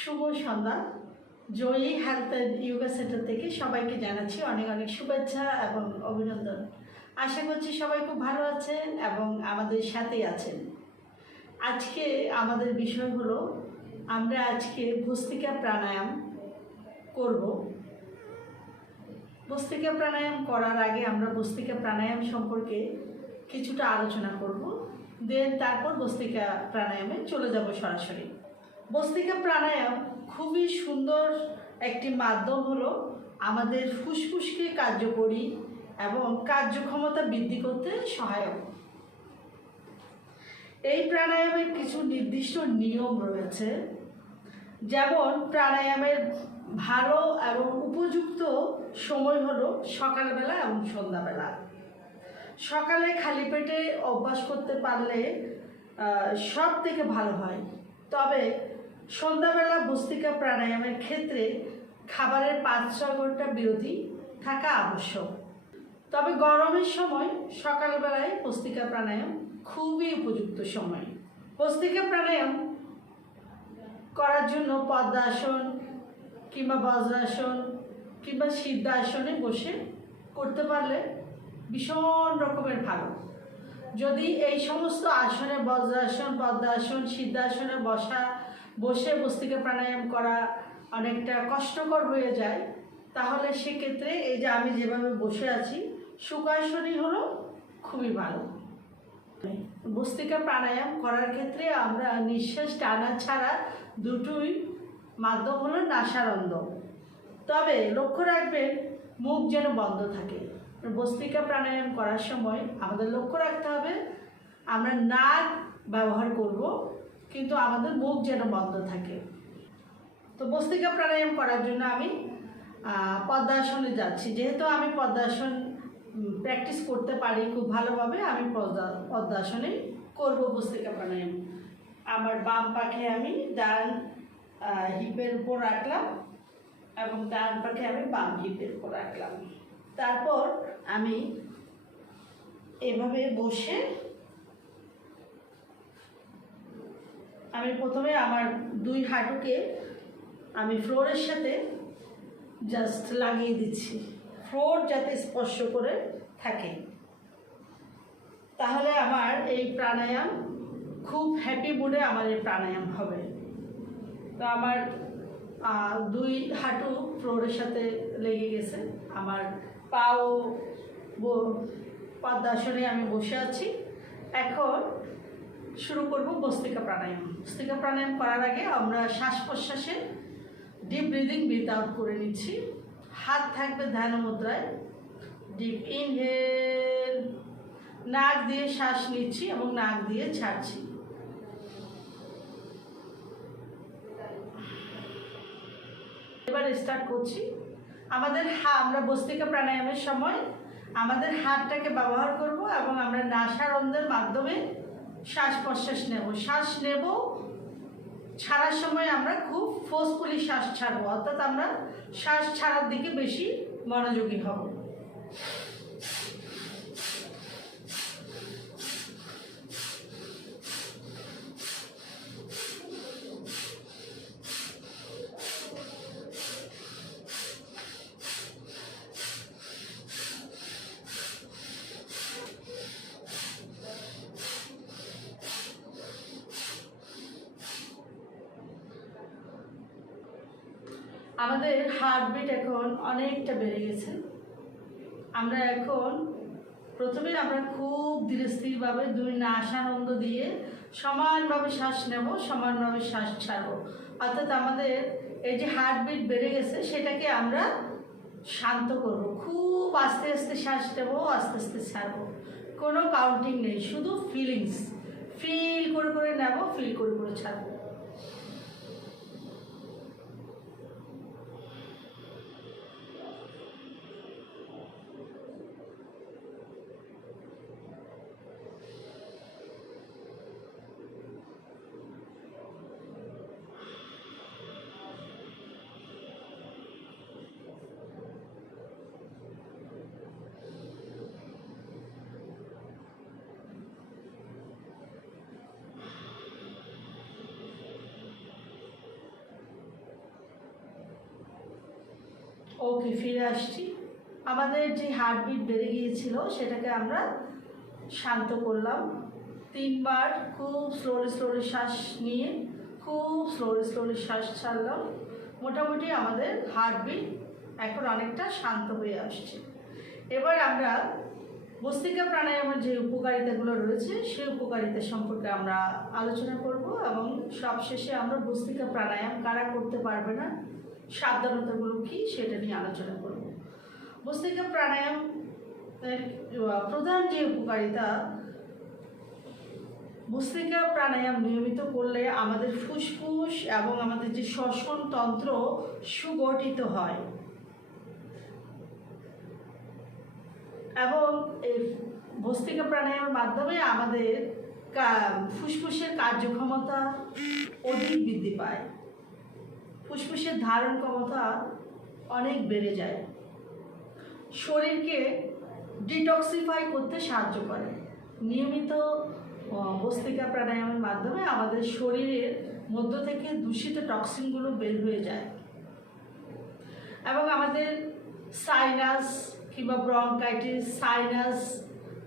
শুভ সন্ধ্যা। Joyee health yoga centre থেকে সবাইকে জানাচ্ছি অনেক অনেক শুভেচ্ছা এবং অভিনন্দন। আশা করছি সবাই খুব ভালো আছেন এবং আমাদের সাথেই আছেন। আজকে আমাদের বিষয় হলো, আমরা আজকে ভস্তিকা প্রাণায়াম করব। ভস্তিকা প্রাণায়াম করার আগে আমরা ভস্তিকা প্রাণায়াম সম্পর্কে কিছুটা আলোচনা করব, দেন তারপর ভস্তিকা প্রাণায়ামে চলে যাব সরাসরি। ভস্তিকা প্রাণায়াম খুবই সুন্দর একটি মাধ্যম হলো আমাদের ফুসফুসকে কার্যকরী এবং কার্যক্ষমতা বৃদ্ধি করতে সহায়ক। এই প্রাণায়ামের কিছু নির্দিষ্ট নিয়ম রয়েছে, যেমন প্রাণায়ামের ভালো এবং উপযুক্ত সময় হলো সকালবেলা এবং সন্ধ্যাবেলা। সকালে খালি পেটে অভ্যাস করতে পারলে সব থেকে ভালো হয়। তবে সন্ধ্যাবেলা বস্তিকা প্রাণায়ামের ক্ষেত্রে খাবারের পাঁচ ছয় ঘণ্টা বিরতি থাকা আবশ্যক। তবে গরমের সময় সকালবেলায় বস্তিকা প্রাণায়াম খুবই উপযুক্ত সময়। বস্তিকা প্রাণায়াম করার জন্য পদ্মাসন কিংবা বজ্রাসন কিংবা সিদ্ধাসনে বসে করতে পারলে ভীষণ রকমের ভালো। যদি এই সমস্ত আসনে বজ্রাসন, পদ্মাসন, সিদ্ধাসনে বসা, বসে বস্তিকা প্রাণায়াম করা অনেকটা কষ্টকর হয়ে যায়, তাহলে সেক্ষেত্রে এই যে আমি যেভাবে বসে আছি সুখাসনই হলো খুবই ভালো। বস্তিকা প্রাণায়াম করার ক্ষেত্রে আমরা নিঃশ্বাস টানা ছাড়া দুটোই মাধ্যম হলো নাসারন্দ তবে লক্ষ্য রাখবেন, মুখ যেন বন্ধ থাকে। বস্তিকা প্রাণায়াম করার সময় আমাদের লক্ষ্য রাখতে হবে, আমরা নাক ব্যবহার করব, কিন্তু আমাদের মুখ যেন বন্ধ থাকে। তো বস্তিকা প্রাণায়াম করার জন্য আমি পদ্মাসনে যাচ্ছি। যেহেতু আমি পদ্মাসন প্র্যাকটিস করতে পারি খুব ভালোভাবে, আমি পদ্মা পদ্মাসনে করব বস্তিকা প্রাণায়াম। আমার বাম পাখে আমি ডান হিপের উপর রাখলাম এবং ডান পাখে আমি বাম হিপের উপর রাখলাম। তারপর আমি এভাবে বসে আমি প্রথমে আমার দুই হাঁটুকে আমি ফ্লোরের সাথে জাস্ট লাগিয়ে দিচ্ছি। ফ্লোর যাতে স্পর্শ করে থাকে। তাহলে আমার এই প্রাণায়াম খুব হ্যাপি মুডে আমার এই প্রাণায়াম হবে। তো আমার দুই হাঁটু ফ্লোরের সাথে লেগে গেছে। আমার পাও ব- পদ্মাসনে আমি বসে আছি। এখন শুরু করব বস্তিকা প্রাণায়াম। বস্তিকা প্রাণায়াম করার আগে আমরা শ্বাস প্রশ্বাসে ডিপ ব্রিদিং ব্রিথ আউট করে নিচ্ছি। হাত থাকবে ধ্যান মুদ্রায়। ডিপ ইনহেল নাক দিয়ে শ্বাস নিচ্ছি এবং নাক দিয়ে ছাড়ছি। এবার স্টার্ট করছি। আমাদের হা, আমরা বস্তিকা প্রাণায়ামের সময় আমাদের হাতটাকে ব্যবহার করব এবং আমরা নাসারন্ধের মাধ্যমে শ্বাস প্রশ্বাস নেব। শ্বাস নেব, ছাড়ার সময় আমরা খুব ফোর্সফুলি শ্বাস ছাড়বো, অর্থাৎ আমরা শ্বাস ছাড়ার দিকে বেশি মনোযোগী হব। আমাদের হার্টবিট এখন অনেকটা বেড়ে গেছে। আমরা এখন প্রথমে আমরা খুব ধীরে স্থিরভাবে দুই নাসানন্দ দিয়ে সমানভাবে শ্বাস নেব, সমানভাবে শ্বাস ছাড়বো। অর্থাৎ আমাদের এই যে হার্টবিট বেড়ে গেছে, সেটাকে আমরা শান্ত করব। খুব আস্তে আস্তে শ্বাস নেব, আস্তে আস্তে ছাড়বো। কোনো কাউন্টিং নেই, শুধু ফিলিংস ফিল করে করে নেব ফিল করে করে ছাড়বো। ওকে ফিরে আসছি। আমাদের যে হার্টবিট বেড়ে গিয়েছিল, সেটাকে আমরা শান্ত করলাম। তিনবার খুব স্লোলি স্লোলি শ্বাস নিয়ে, খুব স্লোলি স্লোলি শ্বাস ছাড়লাম। মোটামুটি আমাদের হার্টবিট এখন অনেকটা শান্ত হয়ে আসছে। এবার আমরা বস্তিকা প্রাণায়ামের যে উপকারিতাগুলো রয়েছে, সেই উপকারিতা সম্পর্কে আমরা আলোচনা করব এবং সবশেষে আমরা বস্তিকা প্রাণায়াম কারা করতে পারবে না সাবধানতাগুলো কী সেটা নিয়ে আলোচনা করব। বস্তিকা প্রাণায়ামের প্রধান যে উপকারিতা ভস্ত্রিকা প্রাণায়াম নিয়মিত করলে আমাদের ফুসফুস এবং আমাদের যে শ্বসন তন্ত্র সুগঠিত হয়। এবং এই ভস্ত্রিকা প্রাণায়ামের মাধ্যমে আমাদের ফুসফুসের কার্যক্ষমতা অধিক বৃদ্ধি পায়। ফুসফুসের ধারণ ক্ষমতা অনেক বেড়ে যায়। শরীরকে ডিটক্সিফাই করতে সাহায্য করে। নিয়মিত বস্তিকা প্রাণায়ামের মাধ্যমে আমাদের শরীরের মধ্য থেকে দূষিত টক্সিনগুলো বের হয়ে যায়। এবং আমাদের সাইনাস কিংবা ব্রঙ্কাইটিস সাইনাস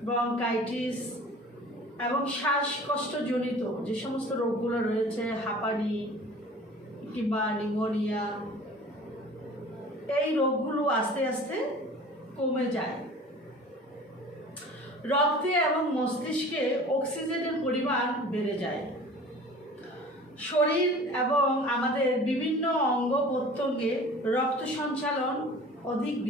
ব্রঙ্কাইটিস এবং শ্বাসকষ্টজনিত যে সমস্ত রোগগুলো রয়েছে, হাঁপানি কিংবা নিমোনিয়া, এই রোগগুলো আস্তে আস্তে কমে যায়। রক্তে এবং মস্তিষ্কে অক্সিজেনের পরিমাণ বেড়ে যায়। শরীর এবং আমাদের বিভিন্ন অঙ্গ প্রত্যঙ্গে রক্ত সঞ্চালন অধিক